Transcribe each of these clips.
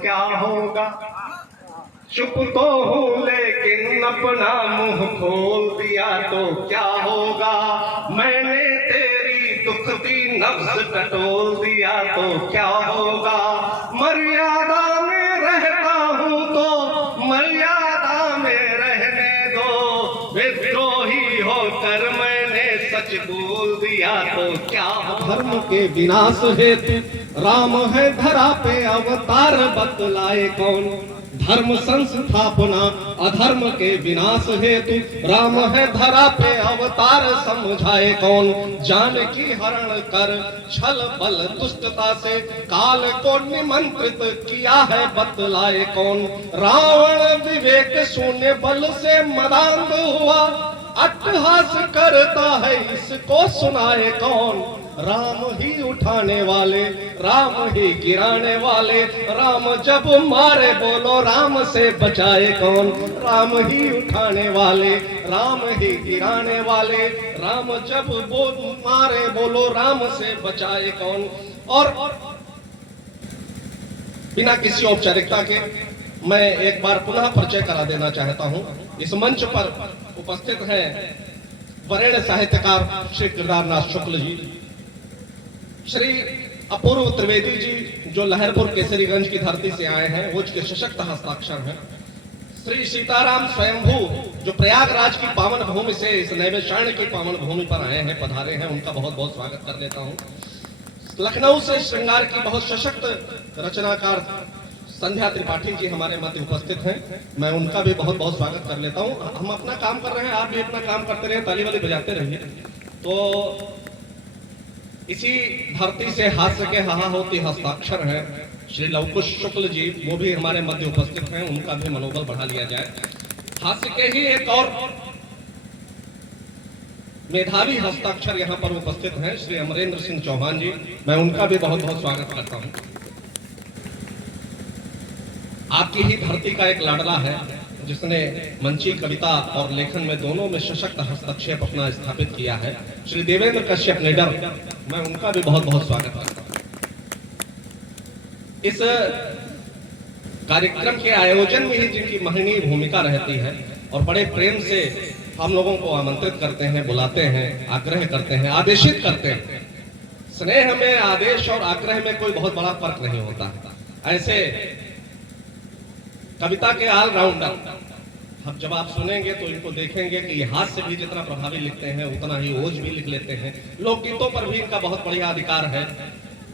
क्या होगा। चुप तो हूँ लेकिन अपना मुंह खोल दिया तो क्या होगा। मैंने तेरी दुखती नफ्स टटोल दिया तो क्या होगा। मर्यादा में रहता हूँ तो मर्यादा में रहने दो। विद्रोही होकर मैंने सच बोल दिया तो क्या। धर्म के विनाश हेतु राम है धरा पे अवतार बतलाए कौन। धर्म संस्थापना अधर्म के विनाश हेतु राम है धरा पे अवतार समझाए कौन। जानकी हरण कर छल बल दुष्टता से काल को निमंत्रित किया है बतलाए कौन। रावण विवेक शून्य बल से मदांध हुआ अट्टहास करता है इसको सुनाए कौन। राम ही उठाने वाले राम ही गिराने वाले राम जब मारे बोलो राम से बचाए कौन। राम ही उठाने वाले राम ही गिराने वाले राम जब मारे बोलो राम से बचाए कौन। और बिना किसी औपचारिकता के मैं एक बार पुनः परिचय करा देना चाहता हूं। इस मंच पर उपस्थित हैं वरेण्य साहित्यकार श्री गिरधारनाथ शुक्ल जी, श्री अपूर्व त्रिवेदी जी जो लहरपुर केसरीगंज की धरती से आए हैं, वो के सशक्त हस्ताक्षर हैं। श्री सीताराम स्वयंभू जो प्रयागराज की पावन भूमि से इस नैमिषारण्य की पावन भूमि पर आए हैं, पधारे हैं, उनका बहुत बहुत स्वागत कर लेता हूं। लखनऊ से श्रृंगार की बहुत सशक्त रचनाकार संध्या त्रिपाठी जी हमारे मध्य उपस्थित हैं, मैं उनका भी बहुत बहुत स्वागत कर लेता हूं। हम अपना काम कर रहे हैं, आप भी अपना काम करते रहिए, ताली वाली बजाते रहिए। तो इसी धरती से हास्य के हाहा होती हस्ताक्षर हैं श्री लवकुश शुक्ल जी, वो भी हमारे मध्य उपस्थित हैं, उनका भी मनोबल बढ़ा लिया जाए। हास्य के ही एक और मेधावी हस्ताक्षर यहाँ पर उपस्थित हैं श्री अमरेंद्र सिंह चौहान जी, मैं उनका भी बहुत बहुत स्वागत करता हूँ। आपकी ही धरती का एक लाडला है जिसने मंची कविता और लेखन में दोनों में सशक्त हस्तक्षेप अपना स्थापित किया है, श्री देवेंद्र कश्यप निडर, मैं उनका भी बहुत बहुत स्वागत करता हूं। इस कार्यक्रम के आयोजन में ही जिनकी महनीय भूमिका रहती है और बड़े प्रेम से हम लोगों को आमंत्रित करते हैं, बुलाते हैं, आग्रह करते हैं, आदेशित करते हैं। स्नेह में आदेश और आग्रह में कोई बहुत बड़ा फर्क नहीं होता है। ऐसे कविता के ऑलराउंडर हम जब आप सुनेंगे तो इनको देखेंगे कि हास्य भी जितना प्रभावी लिखते हैं उतना ही ओज भी लिख लेते हैं। लोकगीतों पर भी इनका बहुत बढ़िया अधिकार है,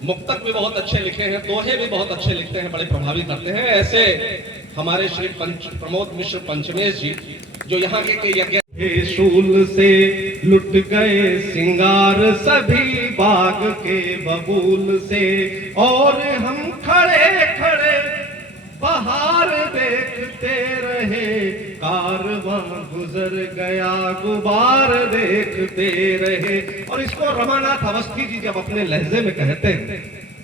मुक्तक भी बहुत अच्छे लिखे हैं, दोहे भी बहुत अच्छे लिखते हैं, बड़े प्रभावी करते हैं। ऐसे हमारे श्री प्रमोद मिश्र पंचमेश जी जो यहाँ के यज्ञ शूल से लुट गए सिंगार सभी बाग के बबूल से, और हम खड़े खड़े बहार देखते रहे, कारवां गुजर गया गुबार देखते रहे। और इसको रमानाथ अवस्थी जी जब अपने लहजे में कहते हैं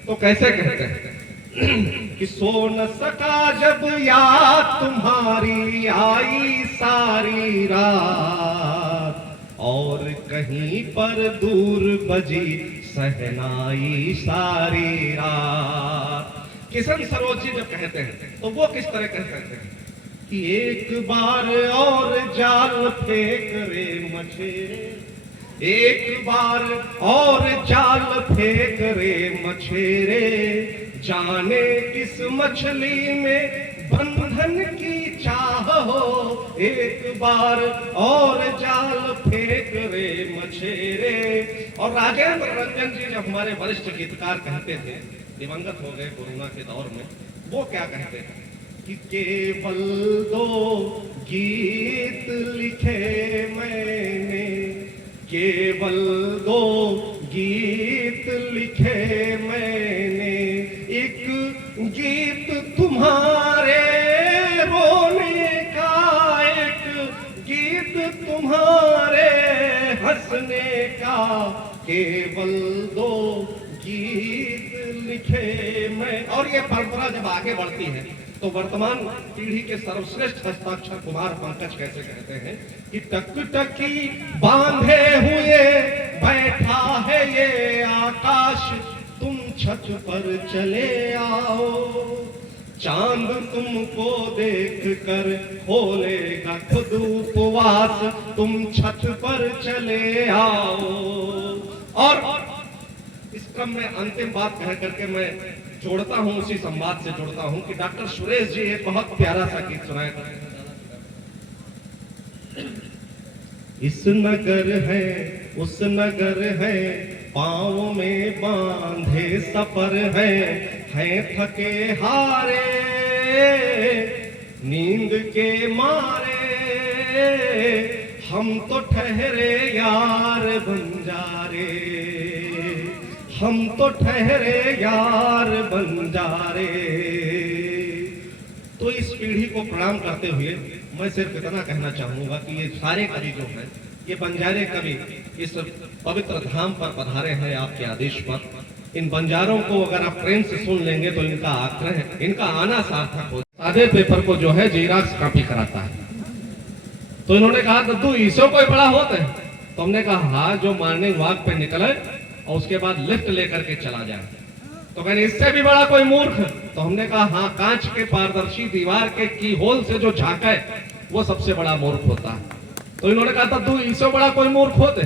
तो कैसे कहते हैं कि सो न सका जब याद तुम्हारी आई सारी रात, और कहीं पर दूर बजी सहनाई सारी रात। किशन सरोज जी जब कहते हैं तो वो किस तरह कहते हैं कि एक बार और जाल फेंक रे मछेरे, एक बार और जाल फेंक रे मछेरे, जाने किस मछली में बंधन की चाह हो, एक बार और जाल फेंक रे मछेरे। और राजेंद्र रंजन जी जब हमारे वरिष्ठ गीतकार कहते थे, दिवंगत हो गए कोरोना के दौर में, वो क्या कहते हैं कि केवल दो गीत लिखे मैंने, केवल दो गीत लिखे मैंने, एक गीत तुम्हारे रोने का, एक गीत तुम्हारे हंसने का, केवल दो गीत लिखे मैं। और ये परंपरा जब आगे बढ़ती है तो वर्तमान पीढ़ी के सर्वश्रेष्ठ हस्ताक्षर कुमार पंकज कैसे कहते हैं कि टकटकी बांधे हुए बैठा है ये आकाश, तुम छत पर चले आओ, चांद तुमको देख कर खोलेगा खुद उपवास, तुम छत पर चले आओ। और इस क्रम में अंतिम बात कह करके मैं जोड़ता हूं, उसी संवाद से जोड़ता हूं कि डॉक्टर सुरेश जी एक बहुत प्यारा सा गीत सुनाए। इस नगर है उस नगर है, पाँव में बांधे सफर है थके हारे नींद के मारे, हम तो ठहरे यार बंजारे, हम तो ठहरे यार बंजारे। तो इस पीढ़ी को प्रणाम करते हुए मैं सिर्फ इतना कहना चाहूंगा कि ये सारे कवि जो हैं, ये बंजारे कवि इस पवित्र धाम पर पधारे हैं आपके आदेश पर। इन बंजारों को अगर आप प्रेम से सुन लेंगे तो इनका आग्रह, इनका आना सार्थक हो। सादे पेपर को जो है जेरॉक्स कॉपी कराता है। तो इन्होंने कहा दद्दू ईसो कोई बड़ा होता है? तो हमने कहा हाँ, जो मॉर्निंग वॉक पे निकले और उसके बाद लिफ्ट लेकर के चला जाए। तो कहने इससे भी बड़ा कोई मूर्ख? तो हमने कहा हाँ, कांच के पारदर्शी दीवार के की होल से जो झांका है वो सबसे बड़ा मूर्ख होता है। तो इन्होंने कहा था तू इससे बड़ा कोई मूर्ख होते?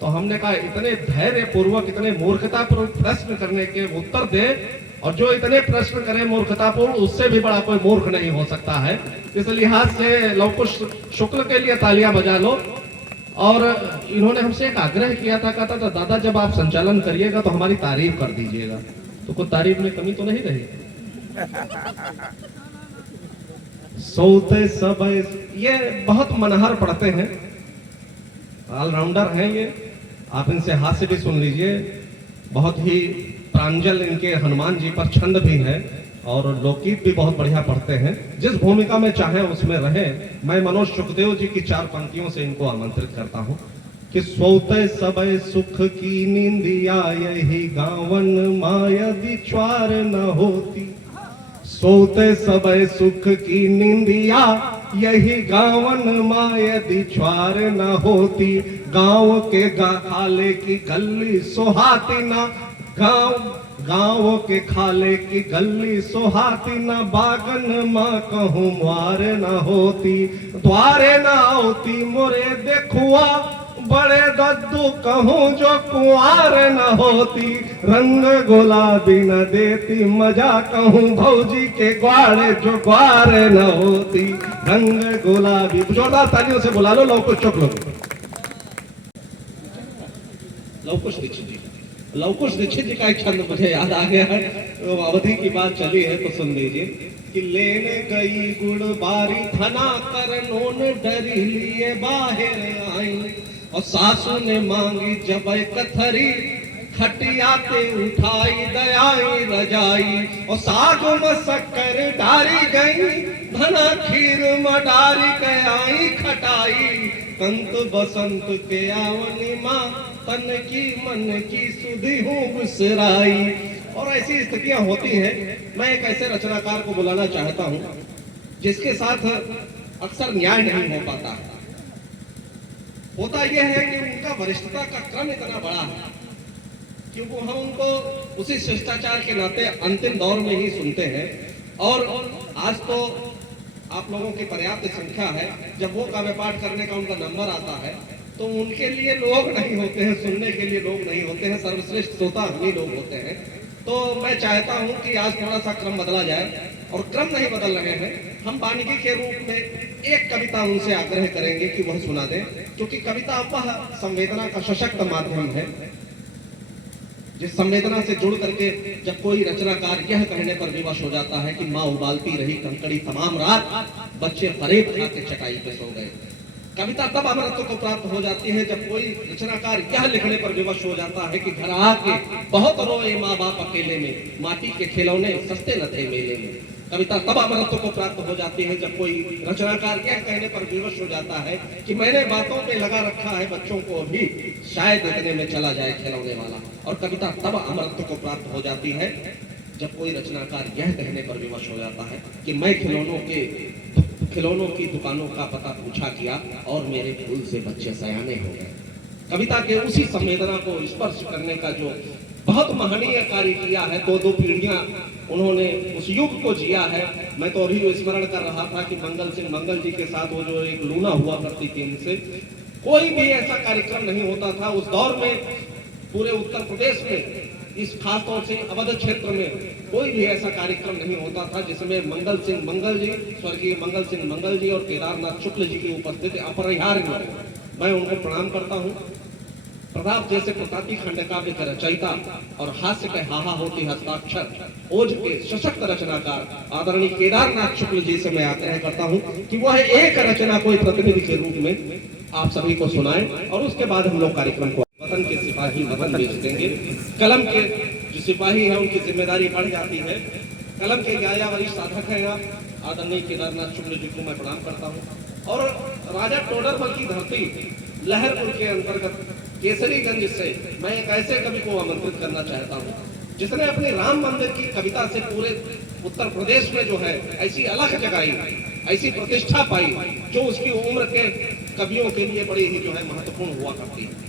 तो हमने कहा इतने धैर्य पूर्वक, इतने मूर्खता पूर्वक प्रश्न करने के उत्तर दे, और जो इतने प्रश्न करे मूर्खता पूर्ण, उससे भी बड़ा कोई मूर्ख नहीं हो सकता है। इस लिहाज से लवकुश शुक्ल के लिए तालियां बजा लो। और इन्होंने हमसे एक आग्रह किया था, कहता था दादा जब आप संचालन करिएगा तो हमारी तारीफ कर दीजिएगा। तो कोई तारीफ में कमी तो नहीं रही? सोते सब ये बहुत मनहर पढ़ते हैं, ऑलराउंडर हैं ये। आप इनसे हास्य भी सुन लीजिए, बहुत ही प्रांजल इनके हनुमान जी पर छंद भी है, और लोकगीत भी बहुत बढ़िया पढ़ते हैं। जिस भूमिका में चाहे उसमें रहे। मैं मनोज सुखदेव जी की 4 पंक्तियों से इनको आमंत्रित करता हूं कि सोते सबय सुख की नींदिया, यही गावन माया दिछवार न होती। सोते सबय सुख की नींदिया, यही गावन माया दिछवार न होती। गांव के खाले की गली सोहाती ना, गांव के खाले की गली सोहाती न, बागन माँ कहूँ द्वार न होती। द्वारे न होती मोरे देखुआ, बड़े दद्दू कहूँ जो कुंवार न होती। रंग गुलाबी न देती, मजा कहूँ भौजी के ग्वारे जो ग्वार न होती। रंग गुलाबी, जोरदार तालियों से बुला लो लवकुश शुक्ल। लवकुश दीक्षित जी, लवकुश दीक्षित जी का एक छंद मुझे याद आ गया है। तो अवधि की बात चली है तो सुन लीजिए कि लेने गई गुड़ बारी, धना कर नोन डरी लिए बाहर आई। और सासू ने मांगी जब कथरी, खटियाते उठाई दयाई रजाई। और साग में शक्कर डारी गई, धना खीर में डारी के आई खटाई। कंत बसंत के आवनी माँ, तन की मन की सुधी हूँ बिसराई। और ऐसी स्थितियां होती हैं। मैं एक ऐसे रचनाकार को बुलाना चाहता हूं जिसके साथ अक्सर न्याय नहीं हो पाता। होता यह है कि उनका वरिष्ठता का क्रम इतना बड़ा है क्योंकि हम उनको उसी शिष्टाचार के नाते अंतिम दौर में ही सुनते हैं। और आज तो आप लोगों की पर्याप्त संख्या है, जब वो काव्य पाठ करने का उनका नंबर आता है तो उनके लिए लोग नहीं होते हैं, सुनने के लिए लोग नहीं होते हैं, सर्वश्रेष्ठ श्रोता हम ही लोग होते हैं। तो मैं चाहता हूं कि आज थोड़ा सा क्रम बदला जाए, और क्रम नहीं बदल रहे हैं। हम वानिकी के रूप में एक कविता उनसे आग्रह करेंगे कि वह सुना दें, क्योंकि कविता वह संवेदना का सशक्त माध्यम है जिस संवेदना से जुड़ करके जब कोई रचनाकार यह कहने पर विवश हो जाता है कि माँ उबालती रही कंकड़ी तमाम रात, बच्चे फरेब खा के चटाई पे सो गए। कविता तब अमरत्व को प्राप्त हो जाती है जब कोई रचनाकार यह लिखने पर विवश हो जाता है कि घर आके बहुत रोए माँ बाप अकेले में, माटी के खिलौने सस्ते न थे मेले में। कविता तब अमरत्व को प्राप्त हो जाती है जब कोई रचनाकार यह कहने पर विवश हो जाता है कि मैंने बातों पे लगा रखा है बच्चों को भी, शायद इतने में चला जाए खिलौने वाला। और कविता तब अमरत्व को प्राप्त हो जाती है जब कोई रचनाकार यह कहने पर विवश हो जाता है कि मैं खिलौनों की दुकानों का पता पूछा किया और मेरे फूल से बच्चे सयाने हो गए। कविता के उसी संवेदना को स्पर्श करने का जो बहुत महनीय कार्य किया है, 2 पीढ़ियां उन्होंने उस युग को जिया है। मैं तो अभी स्मरण कर रहा था कि मंगल सिंह मंगल जी के साथ वो जो एक लूना हुआ करती थी, इनसे कोई भी ऐसा कार्यक्रम नहीं होता था उस दौर में। पूरे उत्तर प्रदेश में, इस खास तौर से अवध क्षेत्र में कोई भी ऐसा कार्यक्रम नहीं होता था जिसमें मंगल सिंह मंगल जी, स्वर्गीय मंगल सिंह मंगल जी और केदारनाथ शुक्ल जी की उपस्थिति अपरिहार्य। मैं उनको प्रणाम करता हूँ। प्रताप जैसे प्रतापी खंडकाव्य के रचयिता और हास्य के हाहा होती हस्ताक्षर ओज के सशक्त रचनाकार आदरणीय केदारनाथ शुक्ल जी से मैं आग्रह करता हूं कि वह एक रचना कोई प्रतिनिधि के रूप में आप सभी को सुनाएं और उसके बाद हम लोग कार्यक्रम को वतन के सिपाही वतन बेच देंगे। कलम के जो सिपाही है उनकी जिम्मेदारी बढ़ जाती है। कलम के ज्ञायावरी साधक हैं आप आदरणीय केदारनाथ शुक्ल जी को मैं प्रणाम करता हूँ। और राजा टोडरमल की धरती लहरपुर के अंतर्गत केसरीगंज से मैं एक ऐसे कवि को आमंत्रित करना चाहता हूँ जिसने अपनी राम मंदिर की कविता से पूरे उत्तर प्रदेश में जो है ऐसी अलग जगाई, ऐसी प्रतिष्ठा पाई जो उसकी उम्र के कवियों के लिए बड़ी ही जो है महत्वपूर्ण हुआ करती है।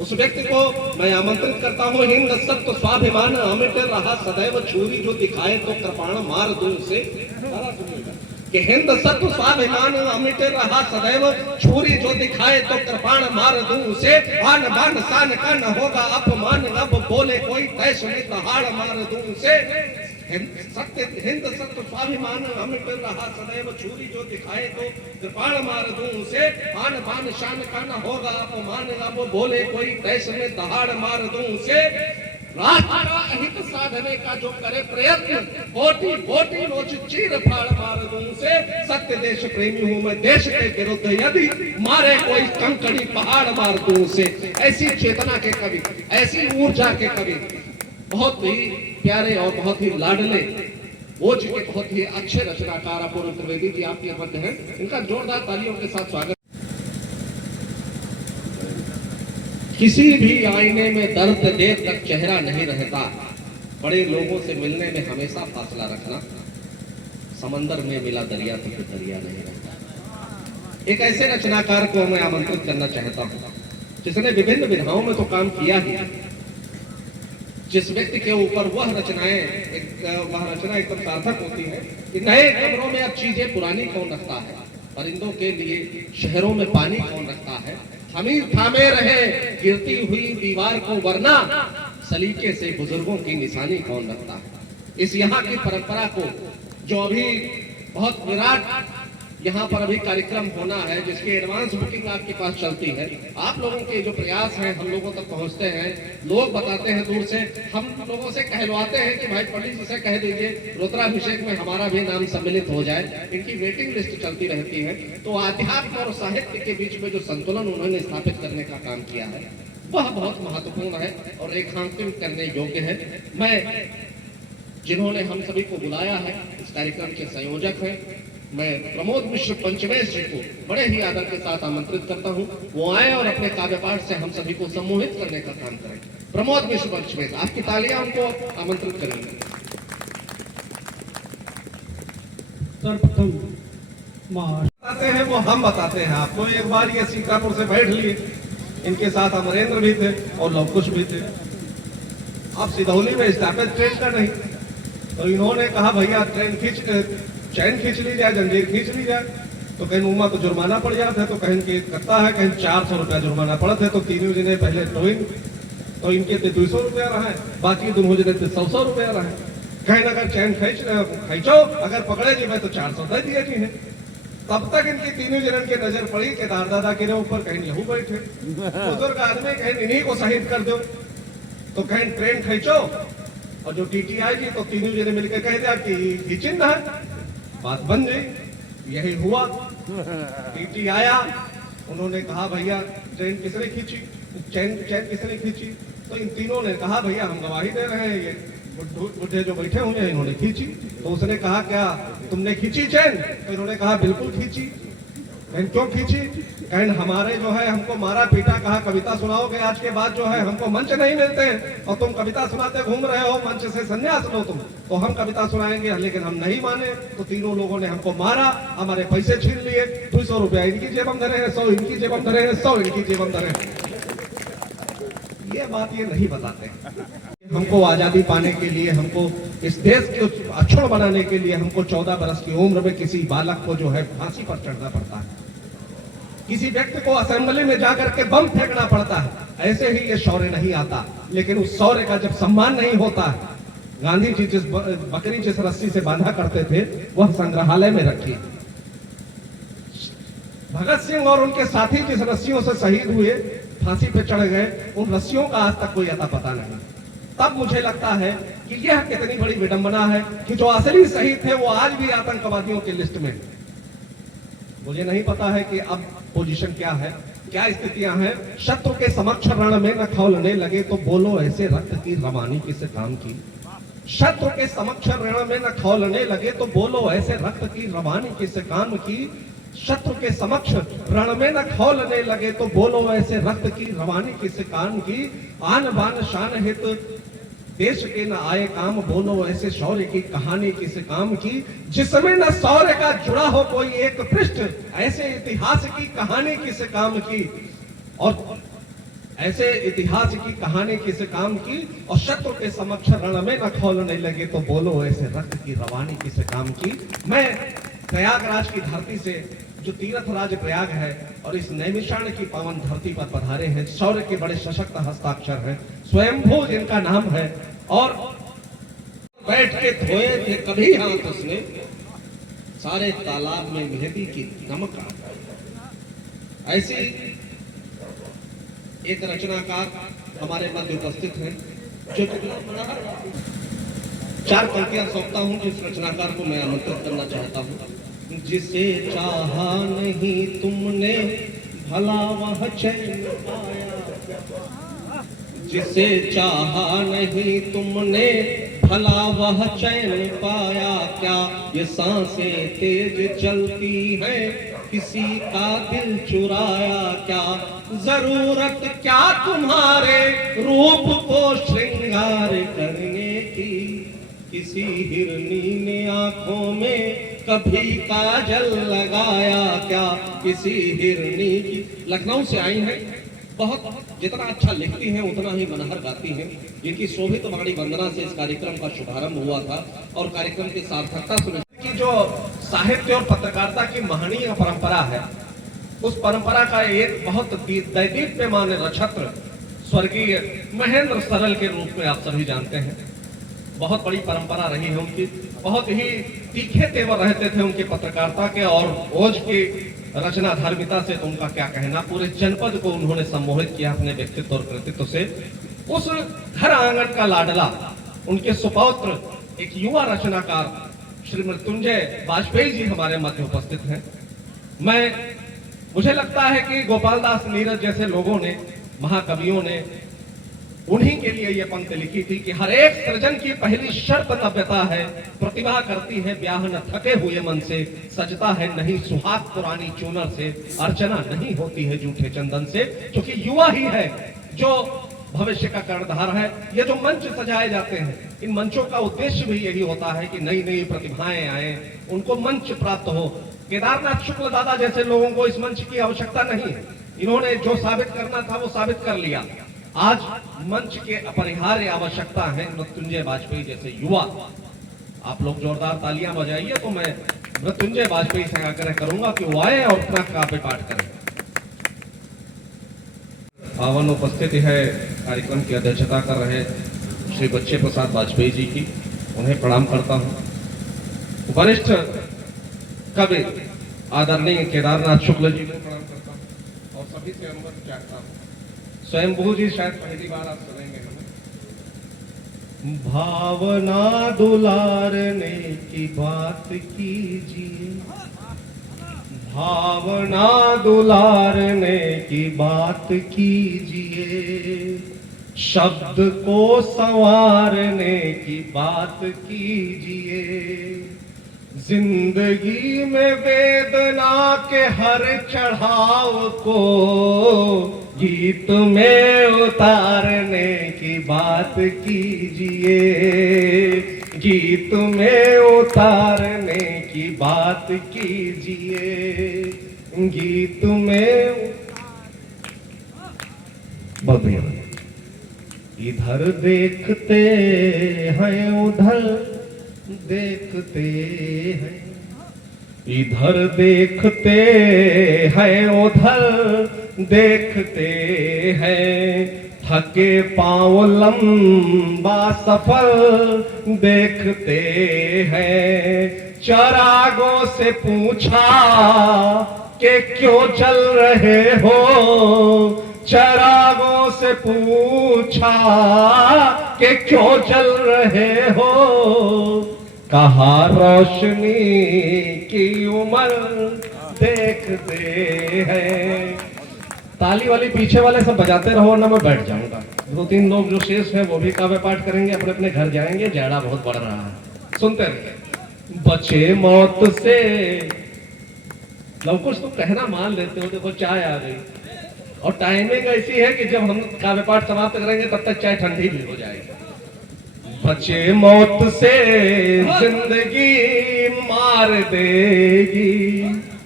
उस व्यक्ति को मैं आमंत्रित करता हूँ। हिंद सत्य स्वाभिमान अमिट रहा सदैव, छुरी जो दिखाए तो कृपाण मार दूं से। कि हिंद सत्य स्वाभिमान अमिट रहा सदैव, छुरी जो दिखाए तो कृपाण मार दूं उसे। आन बान शान का न होगा अपमान, अब बोले कोई तय सुने दहाड़ मार दूं उसे। हिंद सत्य स्वाभिमान अमिट रहा सदैव, छुरी जो दिखाए तो कृपाण मार दूं उसे। आन बान शान का न होगा अपमान, अब बोले कोई तय सुने दहाड़ मार दूं उसे। राष्ट्र का अहित साधने का जो करे प्रयत्न, बोटी बोटी रोज चीर फाड़ मार दूं से। सत्य देश प्रेमी हूं मैं, देश के विरुद्ध यदि मारे कोई कंकड़ी पहाड़ मार दूं से। ऐसी चेतना के कवि, ऐसी ऊर्जा के कवि, बहुत ही प्यारे और बहुत ही लाडले वो जी के बहुत ही अच्छे रचनाकार अपूर्व त्रिवेदी जी आपके मध्य हैं। इनका जोरदार तालियों के साथ स्वागत। किसी भी आईने में दर्द देर तक चेहरा नहीं रहता, बड़े लोगों से मिलने में हमेशा फासला रखना, समंदर में मिला दरिया तो फिर दरिया नहीं रहता। एक ऐसे रचनाकार को मैं आमंत्रित करना चाहता हूं जिसने विभिन्न विधाओं में तो काम किया ही, जिस व्यक्ति के ऊपर वह रचना एकदम सार्थक होती है कि नए कमरों में अब चीजें पुरानी कौन रखता है, परिंदों के लिए शहरों में पानी कौन रखता है, हमीर थामे रहे गिरती हुई दीवार को, वरना सलीके से बुजुर्गों की निशानी कौन रखता है। इस यहाँ की परंपरा को जो अभी बहुत विराट यहाँ पर अभी कार्यक्रम होना है, जिसकी एडवांस बुकिंग आपके पास चलती है, आप लोगों के जो प्रयास हैं हम लोगों तक पहुँचते हैं, लोग बताते हैं दूर से, हम लोगों से कहलवाते हैं कि भाई पंडित जी से कह दीजिए रुद्राभिषेक में हमारा भी नाम सम्मिलित हो जाए। इनकी वेटिंग लिस्ट चलती रहती है। तो आध्यात्म और साहित्य के बीच में जो संतुलन उन्होंने स्थापित करने का काम किया है वह बहुत महत्वपूर्ण है और रेखांकन करने योग्य है। मैं जिन्होंने हम सभी को बुलाया है, इस कार्यक्रम के संयोजक हैं, मैं प्रमोद मिश्र पंचमेश जी को बड़े ही आदर के साथ आमंत्रित करता हूं। वो आए और अपने काव्य पाठ से हम सभी को सम्मोहित करने का काम करें। प्रमोद मिश्र पंचमेश, आपकी तालियां उनको आमंत्रित करेंगे। सर्वप्रथम बताते हैं वो हम बताते हैं आपको। एक बार ये सीतापुर से बैठ लिए, इनके साथ अमरेंद्र भी थे और लवकुश भी थे। अब सिधौली में स्थापित ट्रेन का नहीं, तो इन्होंने कहा भैया ट्रेन चैन खींच ली जाए, जंजीर खींच ली जाए। तो कहीं उमा तो जुर्माना पड़ जाता है, तो कहीं के करता है, कहीं 400 रुपया जुर्माना पड़ता है। तो तीनों जने पहले टोइन, तो इनके 200 रुपया रहा, बाकी दोनों जने 100 रुपया रहा। कहीं अगर चैन खींचो, अगर पकड़े जी तो 400 दे दिए जी है। तब तक इनकी तीनों जनन की नजर पड़ी केदार दादा के ऊपर, कहीं यहू बैठे बुजुर्ग आदमी, कहीं इन्हीं को शहीद कर दो। तो कहीं ट्रेन खींचो और जो टीटी आएगी तो तीनों जने मिलकर कह दिया कि खींची ना है, बात बन गई। यही हुआ, टीटी आया, उन्होंने कहा भैया ट्रेन किसने खींची, चैन किसने खींची। तो इन तीनों ने कहा भैया हम गवाही दे रहे हैं, ये बुढ़े जो बैठे हुए हैं इन्होंने खींची। तो उसने कहा क्या तुमने खींची चैन? तो इन्होंने कहा बिल्कुल खींची। क्यों खींची? कहीं हमारे जो है हमको मारा पीटा, कहा कविता सुनाओगे आज के बाद जो है हमको मंच नहीं मिलते हैं और तुम कविता सुनाते घूम रहे हो, मंच से संन्यास लो तुम, तो हम कविता सुनाएंगे। लेकिन हम नहीं माने, तो तीनों लोगों ने हमको मारा, हमारे पैसे छीन लिए। 200 रुपया इनकी जेब में धरे हैं, 100 इनकी जेब में धरे हैं, 100 इनकी जेब में धरे हैं। ये बात ये नहीं बताते। हमको आजादी पाने के लिए, हमको इस देश के अक्षुण बनाने के लिए हमको 14 बरस की उम्र में किसी बालक को जो है फांसी पर चढ़ना पड़ता है, किसी व्यक्ति को असेंबली में जाकर के बम फेंकना पड़ता है। ऐसे ही ये शौर्य नहीं आता, लेकिन उस शौर्य का जब सम्मान नहीं होता है, गांधी जी जिस बकरी जिस रस्सी से बांधा करते थे वह संग्रहालय में रखी। भगत सिंह और उनके साथी जिस रस्सियों से शहीद हुए, फांसी पे चढ़ गए, उन रस्सियों का आज तक कोई अता पता नहीं। तब मुझे लगता है कि यह कितनी बड़ी विडंबना है कि जो असली शहीद थे वो आज भी आतंकवादियों की लिस्ट में। मुझे नहीं पता है कि अब पोजीशन क्या है, क्या स्थितियां हैं। शत्रु के समक्ष रण में न खौलने लगे तो बोलो ऐसे रक्त की रवानी किस काम की। शत्रु के समक्ष रण में न खौलने लगे तो बोलो ऐसे रक्त की रवानी किस काम की। शत्रु के समक्ष रण में न खौलने लगे तो बोलो ऐसे रक्त की रवानी किस काम की। आन बान शान हित देश के न आए काम, बोलो ऐसे शौर्य की कहानी किस काम की। जिसमें न शौर्य का जुड़ा हो कोई एक पृष्ठ, ऐसे इतिहास की कहानी किस काम की। और ऐसे इतिहास की कहानी किस काम की। और शत्रु के समक्ष रण में न खौलने लगे तो बोलो ऐसे रक्त की रवानी किस काम की। मैं प्रयागराज की धरती से, जो तीर्थ राज प्रयाग है, और इस नैमिषारण्य की पावन धरती पर पधारे हैं, शौर्य के बड़े सशक्त हस्ताक्षर हैं, स्वयंभू जिनका नाम है, और बैठ के धोए थे कभी हाथ उसने, सारे तालाब में मेहंदी की नमक आ। ऐसी एक रचनाकार हमारे मध्य उपस्थित हैं, जो 4 पंक्तियां सौंपता हूं जिस रचनाकार को मैं आमंत्रित करना चाहता हूं। जिसे चाहा नहीं तुमने भला वह चैन पाया। जिसे चाहा नहीं तुमने भला वह चैन पाया। क्या ये सांसें तेज चलती हैं, किसी का दिल चुराया क्या। जरूरत क्या तुम्हारे रूप को श्रृंगार करने की। किसी हिरनी ने आंखों में कभी काजल लगाया क्या। किसी हिरनी की, लखनऊ से आई हैं, बहुत जितना अच्छा लिखती हैं उतना ही मनहर गाती हैं, जिनकी शोभित वाणी वंदना से इस कार्यक्रम का शुभारंभ हुआ था और कार्यक्रम की सार्थकता सुनिश्चित की। जो साहित्य और पत्रकारिता की महनीय परंपरा है, उस परंपरा का एक बहुत दैदीप्यमान नक्षत्र स्वर्गीय महेंद्र सरल के रूप में आप सभी जानते हैं। बहुत बड़ी परंपरा रही है उनकी, बहुत ही तीखे तेवर रहते थे उनकी पत्रकारिता के, और ओज की रचना धार्मिकता से तो उनका क्या कहना। पूरे जनपद को उन्होंने सम्मोहित किया अपने व्यक्तित्व और कृतित्व से। उस घर आंगन का लाडला, उनके सुपौत्र एक युवा रचनाकार श्री मृत्युंजय वाजपेयी जी हमारे मध्य उपस्थित हैं। मुझे लगता है कि गोपाल दास नीरज जैसे लोगों ने, महाकवियों ने, उन्हीं के लिए यह पंक्ति लिखी थी कि हर एक सृजन की पहली शर्त नव्यता है। प्रतिभा करती है ब्याह न थके हुए मन से। सजता है नहीं सुहाग पुरानी चूनर से। अर्चना नहीं होती है झूठे चंदन से। क्योंकि युवा ही है जो भविष्य का कर्णधार है। ये जो मंच सजाए जाते हैं, इन मंचों का उद्देश्य भी यही होता है कि नई नई प्रतिभाएं आए, उनको मंच प्राप्त हो। केदारनाथ शुक्ल दादा जैसे लोगों को इस मंच की आवश्यकता नहीं है। इन्होंने जो साबित करना था वो साबित कर लिया। आज मंच के अपरिहार्य आवश्यकता है मृत्युंजय वाजपेयी जैसे युवा। आप लोग जोरदार तालियां बजाइए तो मैं मृत्युंजय वाजपेयी से आग्रह करूंगा कि वो आए और अपना काव्य पाठ करें। पावन उपस्थिति है, कार्यक्रम की अध्यक्षता कर रहे श्री बच्चे प्रसाद वाजपेयी जी की, उन्हें प्रणाम करता हूं। वरिष्ठ कवि आदरणीय केदारनाथ शुक्ल जी को प्रणाम करता हूं और सभी से अनुरोध चाहता हूं। स्वयंभू जी शायद पहली बार आप सुनेंगे हमें। भावना दुलारने की बात कीजिए। भावना दुलारने की बात कीजिए। शब्द को संवारने की बात कीजिए। जिंदगी में वेदना के हर चढ़ाव को गीत में उतारने की बात कीजिए। गीत में उतारने की बात कीजिए। गीत में इधर देखते हैं उधर देखते हैं, इधर देखते हैं उधर देखते हैं, थके पांव लंबा सफर देखते हैं। चरागों से पूछा कि क्यों चल रहे हो, चरागों से पूछा कि क्यों चल रहे हो, कहा रोशनी की उम्र देखते हैं। ताली वाली पीछे वाले सब बजाते रहो ना, मैं बैठ जाऊंगा। 2-3 लोग जो शेष हैं वो भी काव्य पाठ करेंगे, अपने अपने घर जाएंगे, जाड़ा बहुत बढ़ रहा है। सुनते रहिए। बचे मौत से, लवकुश तुम कहना मान लेते हो, देखो चाय आ गई और टाइमिंग ऐसी है कि जब हम काव्य पाठ समाप्त करेंगे तब तक चाय ठंडी भी हो जाएगी। बचे मौत से जिंदगी मार देगी,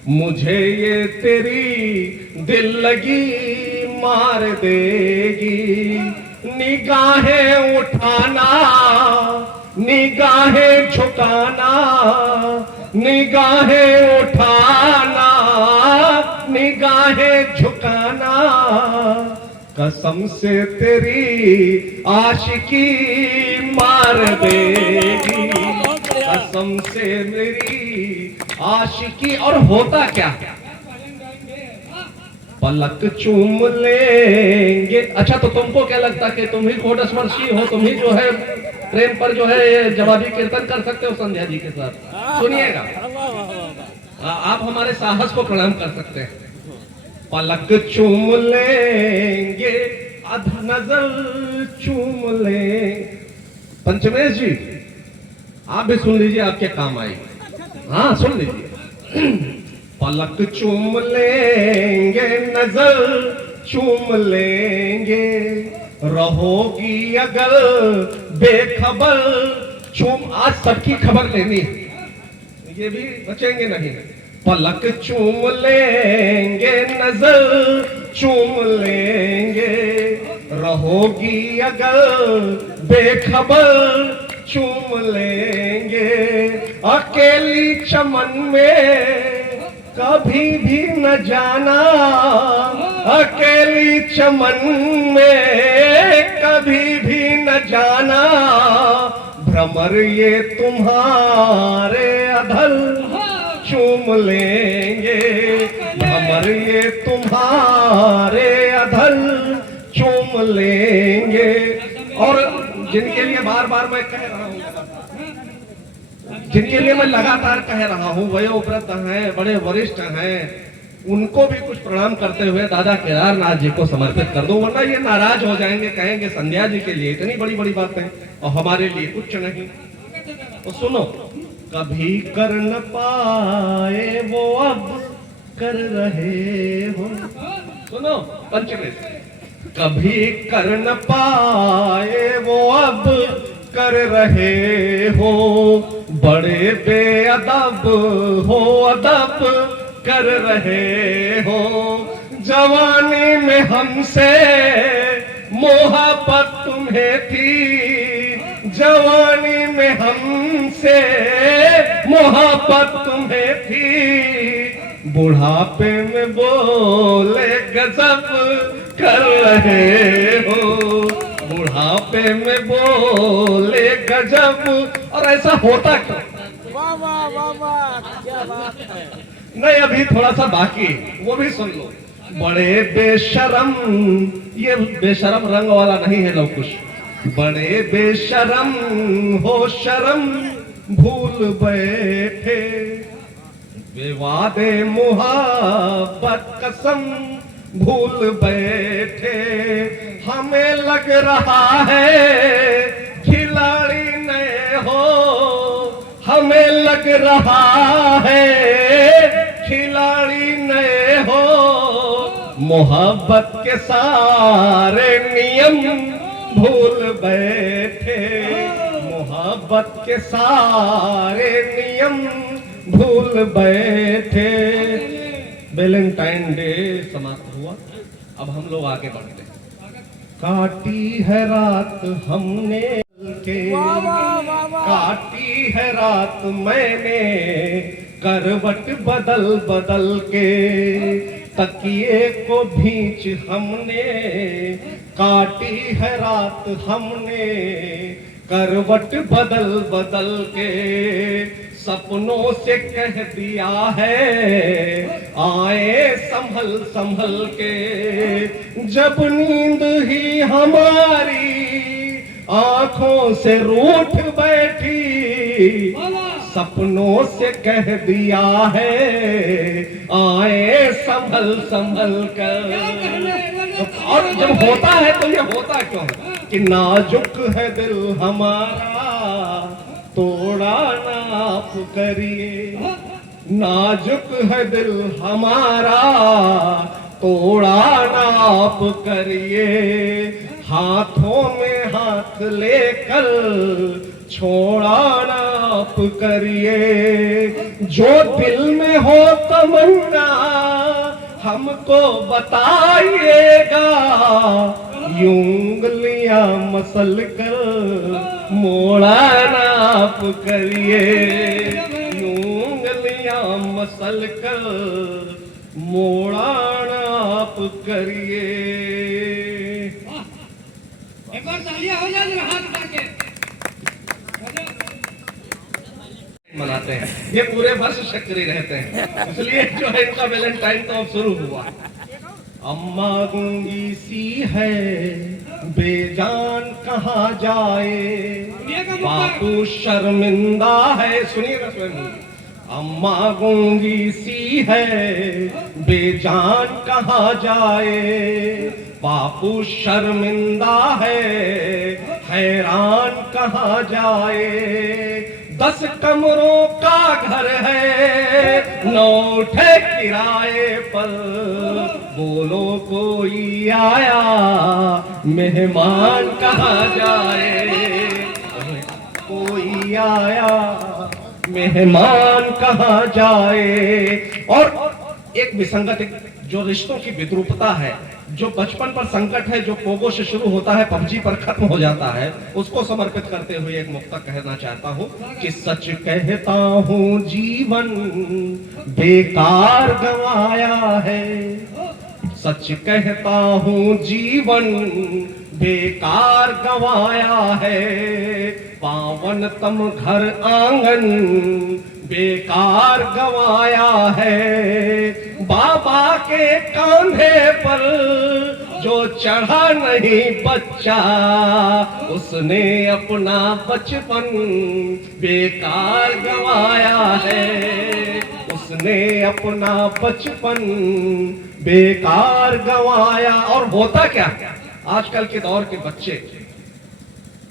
मुझे ये तेरी दिल लगी मार देगी। निगाहें उठाना, निगाहें झुकाना, निगाहें उठाना, निगाहें झुकाना, कसम से तेरी आशिकी मार देगी, कसम से मेरी आशिकी। और होता क्या, पलक चूम लेंगे। अच्छा, तो तुमको क्या लगता कि तुम ही कोटस्पर्शी हो, तुम ही जो है प्रेम पर जो है जवाबी कीर्तन कर सकते हो संध्या जी के साथ? सुनिएगा, आप हमारे साहस को प्रणाम कर सकते हैं। पलक चूम लेंगे, अध नजर चूम ले। पंचमेश जी आप भी सुन लीजिए, आपके काम आएगी। हाँ सुन लीजिए। पलक चूम लेंगे, नजर चूम लेंगे, रहोगी अगर बेखबर चूम। आज सबकी खबर लेनी है, ये भी बचेंगे नहीं। पलक चूम लेंगे, नजर चूम लेंगे, रहोगी अगर बेखबर चूम लेंगे। अकेली चमन में कभी भी न जाना, अकेली चमन में कभी भी न जाना, भ्रमर ये तुम्हारे अधर चूम लेंगे, भ्रमर ये तुम्हारे अधर चूम लेंगे। और जिनके लिए बार बार मैं कह रहा हूं, जिनके लिए मैं लगातार कह रहा हूं, वयोवृद्ध हैं, बड़े वरिष्ठ हैं, उनको भी कुछ प्रणाम करते हुए दादा केदारनाथ जी को समर्पित कर दो, वरना ये नाराज हो जाएंगे, कहेंगे संध्या जी के लिए इतनी बड़ी बड़ी बातें और हमारे लिए कुछ नहीं। तो सुनो, कभी कर न पाए वो अब कर रहे हो। सुनो पंचमेश, कभी कर न पाए वो अब कर रहे हो, बड़े बेअदब हो अदब कर रहे हो। जवानी में हमसे मोहब्बत तुम्हें थी, जवानी में हमसे मोहब्बत तुम्हें थी, बुढ़ापे में बोले गजब कर रहे हो, बुढ़ापे में बोले गजब। और ऐसा होता क्यों? वाह वाह वाह वाह, क्या बात है। नहीं, अभी थोड़ा सा बाकी, वो भी सुन लो। बड़े बेशरम, ये बेशरम रंग वाला नहीं है लवकुश, बड़े बेशरम हो शर्म भूल बैठे, बेवादे मुहब्बत कसम भूल बैठे। हमें लग रहा है खिलाड़ी नए हो, हमें लग रहा है खिलाड़ी नए हो, मोहब्बत के सारे नियम भूल बैठे, मोहब्बत के सारे नियम भूल बैठे। वैलेंटाइन डे समाप्त हुआ, अब हम लोग आगे बढ़ते हैं। काटी है रात हमने के, वाह वाह वाह वाह काटी है रात मैंने करवट बदल बदल के, तकिए को भींच हमने काटी है रात हमने करवट बदल बदल के, सपनों से कह दिया है आए संभल संभल के, जब नींद ही हमारी आंखों से रूठ बैठी, सपनों से कह दिया है आए संभल संभल कर। और जब होता है तो ये होता क्यों है कि नाजुक है दिल हमारा तोड़ा नाप करिए, नाजुक है दिल हमारा तोड़ा नाप करिए, हाथों में हाथ लेकर छोड़ा नाप करिए, जो दिल में हो तमन्ना हमको बताइएगा, यूं उंगलियां मसल कर मोड़ा नाप करिए, यूं उंगलियां मसल कर मोड़ा नाप करिए। एक बार तालियां हो जाए जरा हाथ उठा के। मनाते हैं ये पूरे वर्ष शक्करी रहते हैं, इसलिए जो है इनका वैलेंटाइन तो अब शुरू हुआ। अम्मा गूंगी सी है बेजान कहाँ जाए, बापू शर्मिंदा है, सुनिएगा स्वयं। अम्मा गूंगी सी है बेजान कहाँ जाए, बापू शर्मिंदा है हैरान कहाँ जाए, 10 कमरों का घर है 9 उठे किराए पर, बोलो कोई आया मेहमान कहाँ जाए, कोई आया मेहमान कहाँ जाए। और एक विसंगत जो रिश्तों की विद्रूपता है, जो बचपन पर संकट है, जो पोगो से शुरू होता है पबजी पर खत्म हो जाता है, उसको समर्पित करते हुए एक मुक्तक कहना चाहता हूँ कि सच कहता हूँ जीवन बेकार गंवाया है, सच कहता हूँ जीवन बेकार गंवाया है, पावन तम घर आंगन बेकार गंवाया है, बाबा के कांधे पर जो चढ़ा नहीं बच्चा उसने अपना बचपन बेकार गंवाया है, उसने अपना बचपन बेकार गंवाया। और होता क्या आजकल के दौर के बच्चे,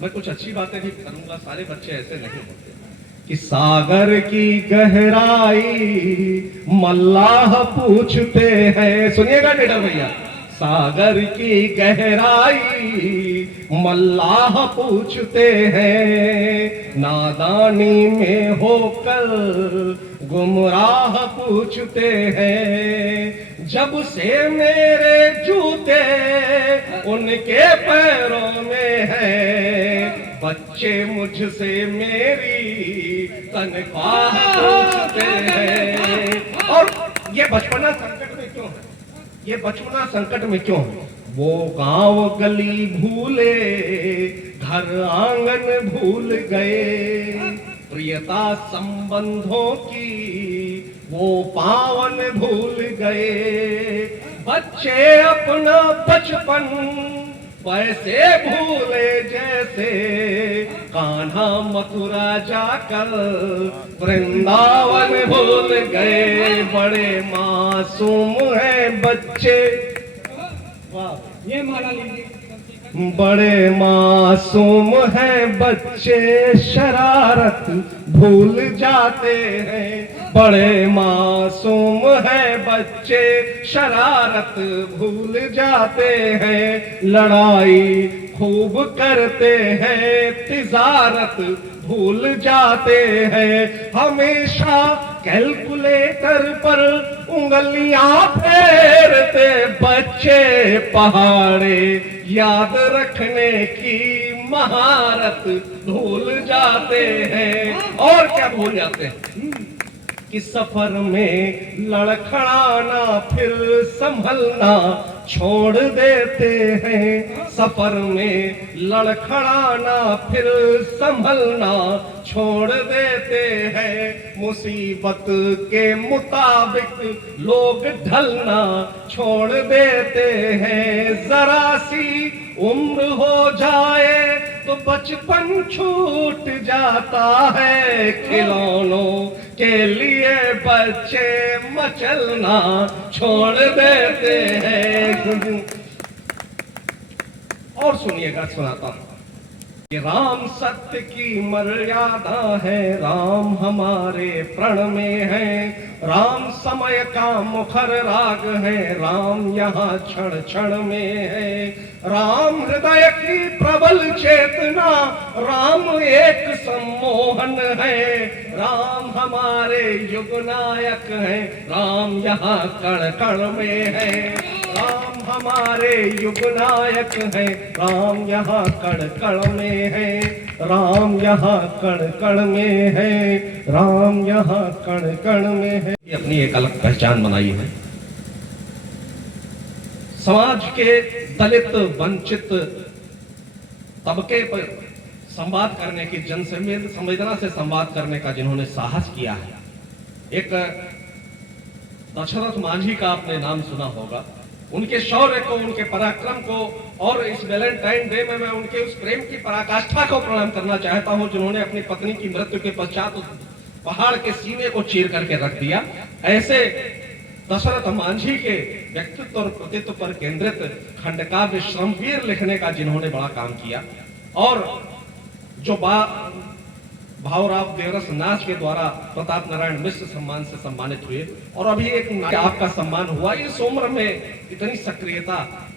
मैं कुछ अच्छी बातें भी करूंगा, सारे बच्चे ऐसे नहीं होते, कि सागर की गहराई मल्लाह पूछते हैं, सुनिएगा निडर भैया, सागर की गहराई मल्लाह पूछते हैं, नादानी में होकर गुमराह पूछते हैं, जब से मेरे जूते उनके पैरों में है, बच्चे मुझसे मेरी तनख्वाह पूछते हैं। और ये बचपना संकट में क्यों है, ये बचपना संकट में क्यों है? वो गांव गली भूले घर आंगन भूल गए, प्रियता संबंधों की वो पावन भूल गए, बच्चे अपना बचपन वैसे भूले जैसे कान्हा मथुरा जाकर वृंदावन भूल गए, बड़े मासूम हैं बच्चे, ये माला लीजिए। बड़े मासूम हैं बच्चे शरारत भूल जाते हैं, बड़े मासूम हैं बच्चे शरारत भूल जाते हैं, लड़ाई खूब करते हैं तिजारत भूल जाते हैं, हमेशा कैलकुलेटर पर उंगलियां फेरते बच्चे पहाड़े याद रखने की महारत भूल जाते हैं। और क्या भूल जाते हैं कि सफर में लड़खड़ाना फिर संभलना छोड़ देते हैं। सफर में लड़खड़ाना फिर संभलना छोड़ देते हैं। मुसीबत के मुताबिक लोग ढलना छोड़ देते हैं। जरा सी उम्र हो जाए तो बचपन छूट जाता है। खिलौनों के लिए बच्चे मचलना छोड़ देते हैं। और सुनिएगा, सुनाता हूं कि राम सत्य की मर्यादा है, राम हमारे प्रण में है। राम समय का मुखर राग है, राम यहाँ क्षण क्षण में है। राम हृदय की प्रबल चेतना, राम एक सम्मोहन है। राम हमारे युग नायक है, राम यहाँ कण कण में है। राम हमारे युग नायक है, राम यहाँ कण कण में है। राम यहाँ कण कण में है, राम यहाँ कण कण में है। ये अपनी एक अलग पहचान बनाई है। समाज के दलित वंचित तबके पर संवाद करने की, जन संवेदना से संवाद करने का जिन्होंने साहस किया है, एक दशरथ मांझी का आपने नाम सुना होगा। उनके शौर्य को, उनके पराक्रम को और इस वैलेंटाइन डे में मैं उनके उस प्रेम की पराकाष्ठा को प्रणाम करना चाहता हूं जिन्होंने अपनी पत्नी की मृत्यु के पश्चात पहाड़ के सीने को चीर करके रख दिया। ऐसे दशरथ मांझी के व्यक्तित्व और कृतित्व पर केंद्रित खंडकाव्य श्रमवीर लिखने का जिन्होंने बड़ा काम किया, और जो भावराव देवरस नाच के द्वारा प्रताप नारायण मिश्र सम्मान से सम्मानित हुए, और अभी एक आपका सम्मान हुआ। इस उम्र में इतनी सक्रियता,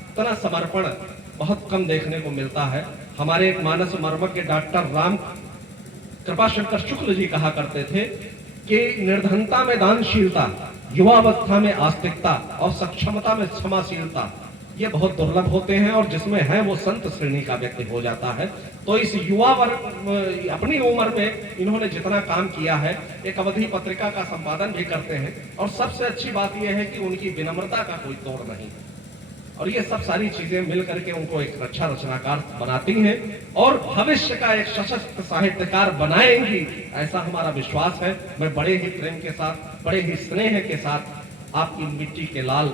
इतना समर्पण बहुत कम देखने को मिलता है। हमारे एक मानस मर्मज्ञ डॉक्टर राम कृपाशंकर शुक्ल जी कहा करते थे कि निर्धनता में दानशीलता, युवावस्था में आस्तिकता और सक्षमता में क्षमाशीलता ये बहुत दुर्लभ होते हैं, और जिसमें है वो संत श्रेणी का व्यक्ति हो जाता है। तो इस युवा वर्ग अपनी उम्र में इन्होंने जितना काम किया है, एक अवधि पत्रिका का संपादन भी करते हैं, और सबसे अच्छी बात यह है कि उनकी विनम्रता का कोई तोड़ नहीं, और ये सब सारी चीजें मिलकर के उनको एक अच्छा रचनाकार बनाती हैं और भविष्य का एक सशक्त साहित्यकार बनाएंगी, ऐसा हमारा विश्वास है। मैं बड़े ही प्रेम के साथ, बड़े ही स्नेह के साथ आपकी मिट्टी के लाल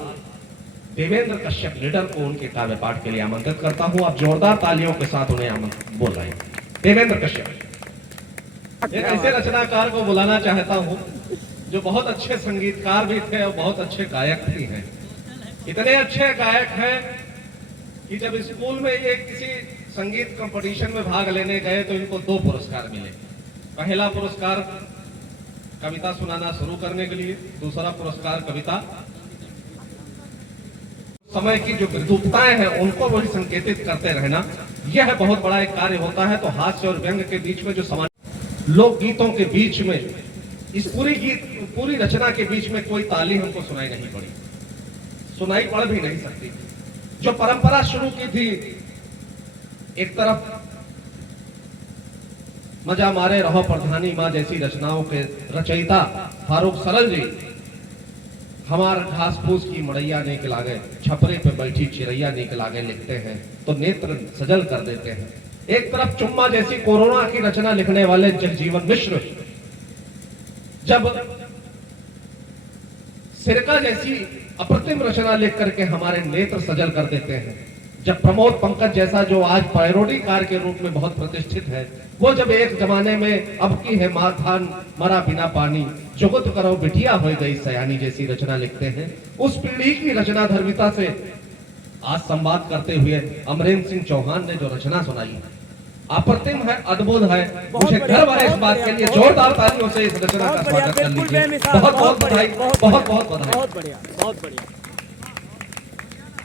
देवेंद्र कश्यप लीडर को उनके काव्य पाठ के लिए आमंत्रित करता हूं। आप जोरदार तालियों के साथ उन्हें बोल रहे हैं। देवेंद्र कश्यप एक ऐसे रचनाकार को बुलाना चाहता हूं जो बहुत अच्छे संगीतकार भी थे और बहुत अच्छे गायक भी हैं। इतने अच्छे गायक हैं कि जब स्कूल में ये किसी संगीत कंपटीशन में भाग लेने गए तो इनको 2 पुरस्कार मिले। पहला पुरस्कार कविता सुनाना शुरू करने के लिए, दूसरा पुरस्कार कविता समय की जो विद्युक्ताएं हैं उनको वही संकेतित करते रहना, यह बहुत बड़ा एक कार्य होता है। तो हास्य और व्यंग के बीच में जो समाज लोक गीतों के बीच में, इस पूरी रचना के बीच में कोई ताली हमको सुनाई नहीं पड़ी, सुनाई पड़ भी नहीं सकती। जो परंपरा शुरू की थी, एक तरफ मजा मारे रहो प्रधानी माँ जैसी रचनाओं के रचयिता फारूक सरल जी हमार घास फूस की मड़ैया निकला गए, छपरे पे बैठी चिड़ैया निकला गए लिखते हैं तो नेत्र सजल कर देते हैं। एक तरफ चुम्मा जैसी कोरोना की रचना लिखने वाले जगजीवन मिश्र जब सिरका जैसी अप्रतिम रचना लिख करके हमारे नेत्र सजल कर देते हैं। जब प्रमोद पंकज जैसा जो आज पैरोडीकार के रूप में बहुत प्रतिष्ठित है, वो जब एक जमाने में अब की है माँ धान मरा बिना पानी जुगत करो बिटिया हो गई सयानी जैसी रचना लिखते हैं, उस पीढ़ी की रचना धर्मिता से आज संवाद करते हुए अमरेंद्र सिंह चौहान ने जो रचना सुनाई अप्रतिम है, अद्भुत है। मुझे गर्व है इस बात के लिए। जोरदार तालियों से इस रचना का स्वागत कर लीजिए। बहुत बहुत बधाई, बहुत बहुत बधाई। बहुत बढ़िया, बहुत बढ़िया।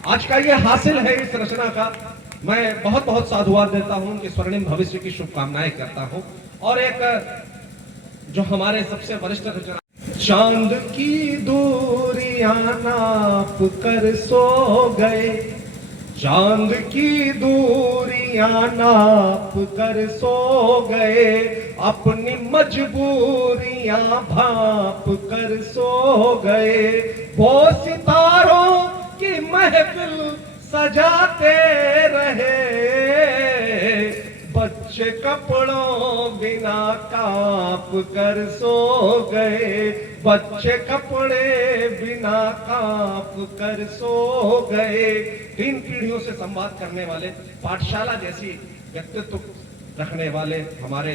आज का ये हासिल है इस रचना का। मैं बहुत बहुत साधुवाद देता हूं, उनके स्वर्णिम भविष्य की शुभकामनाएं करता हूं। और एक जो हमारे सबसे वरिष्ठ रचना चांद की दूरियां नाप कर सो गए, चांद की दूरियां नाप कर सो गए, अपनी मजबूरियां भाप कर सो गए। वो सितारों की महफिल सजाते रहे, बच्चे कपड़ों बिना कांप कर सो गए, बच्चे कपड़े बिना कांप कर सो गए। 3 पीढ़ियों से संवाद करने वाले, पाठशाला जैसी व्यक्तित्व रखने वाले हमारे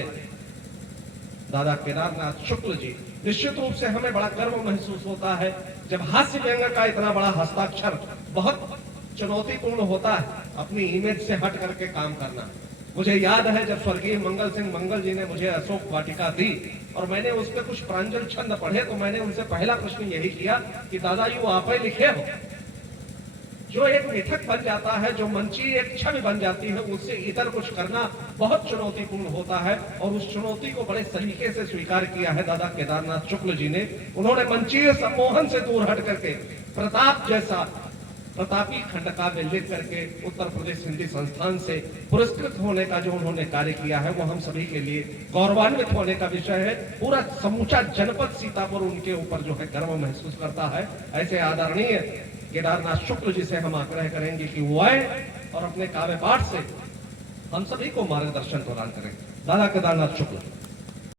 दादा केदारनाथ शुक्ल जी, निश्चित रूप से हमें बड़ा गर्व महसूस होता है जब हास्य व्यंग का इतना बड़ा हस्ताक्षर। बहुत चुनौतीपूर्ण होता है अपनी इमेज से हट करके काम करना। मुझे याद है जब स्वर्गीय मंगल सिंह मंगल जी ने मुझे अशोक वाटिका दी और मैंने उस पर कुछ प्रांजल छंद पढ़े, तो मैंने उनसे पहला प्रश्न यही किया कि दादा यू आप ही लिखे हो। जो एक लेखक बन जाता है, जो मंची एक छवि बन जाती है, उससे इतर कुछ करना बहुत चुनौतीपूर्ण होता है और उस चुनौती को बड़े सलीके से स्वीकार किया है दादा केदारनाथ शुक्ल जी ने। उन्होंने मंचीय सम्मोहन से दूर हट करके प्रताप जैसा प्रतापी खंडकाव्य लिख करके उत्तर प्रदेश हिंदी संस्थान से पुरस्कृत होने का जो उन्होंने कार्य किया है, वो हम सभी के लिए गौरवान्वित होने का विषय है। पूरा समूचा जनपद सीतापुर उनके ऊपर जो है गर्व महसूस करता है। ऐसे आदरणीय केदारनाथ शुक्ल जी से हम आग्रह करेंगे कि वो आए और अपने काव्य पाठ से हम सभी को मार्गदर्शन प्रदान करें। दादा केदारनाथ शुक्ल।